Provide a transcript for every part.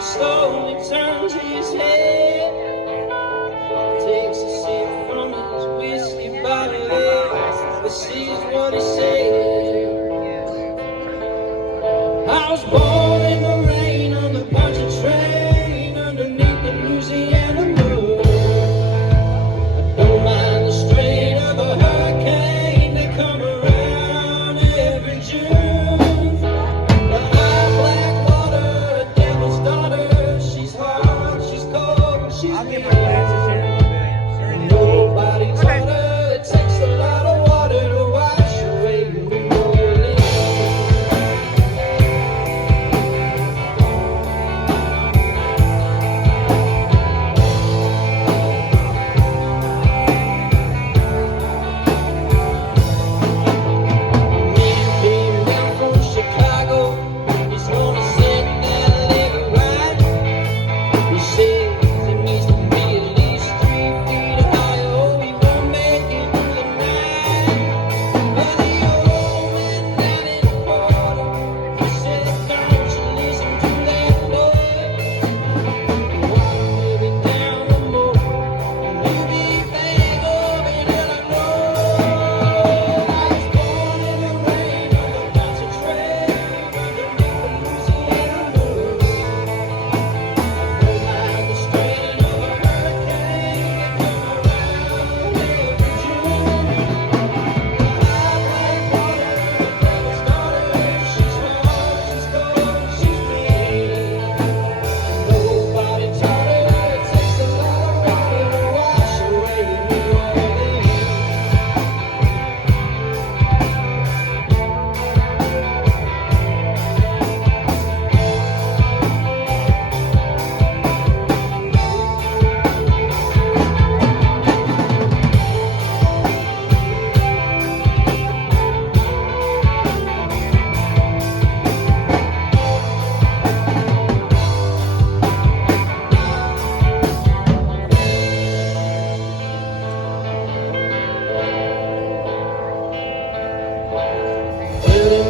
slowly turns his head, takes a sip from his whiskey bottle. This is what he said. I was born in the rain on the country train underneath the Louisiana moon. I don't mind the strain of a hurricane that come around every June. The high black water, a devil's daughter, she's hard, she's cold, she's mean. Nobody taught her it takes a lot of water to wash away New Orleans.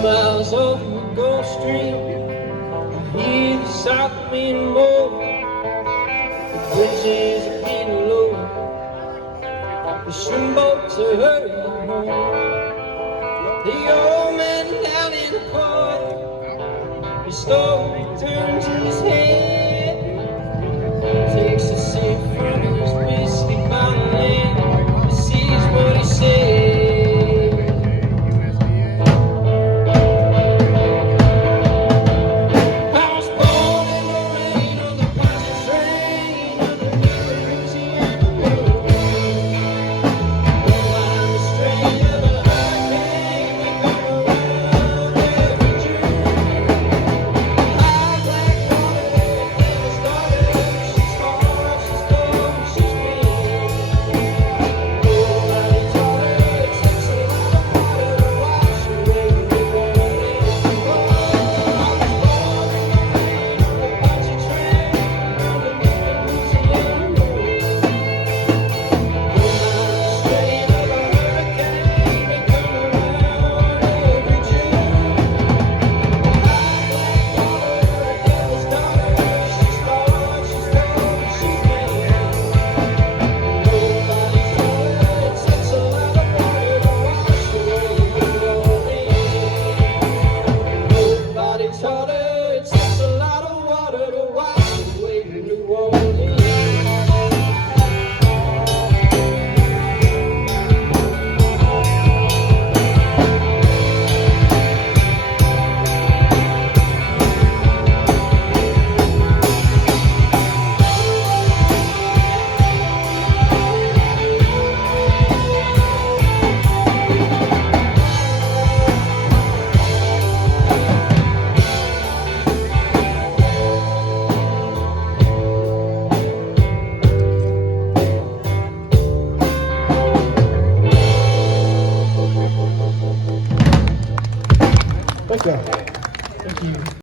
Miles over the Gulf Stream, I hear the south wind blow. The bridges are getting low, the shrimp boats are hurrying home. The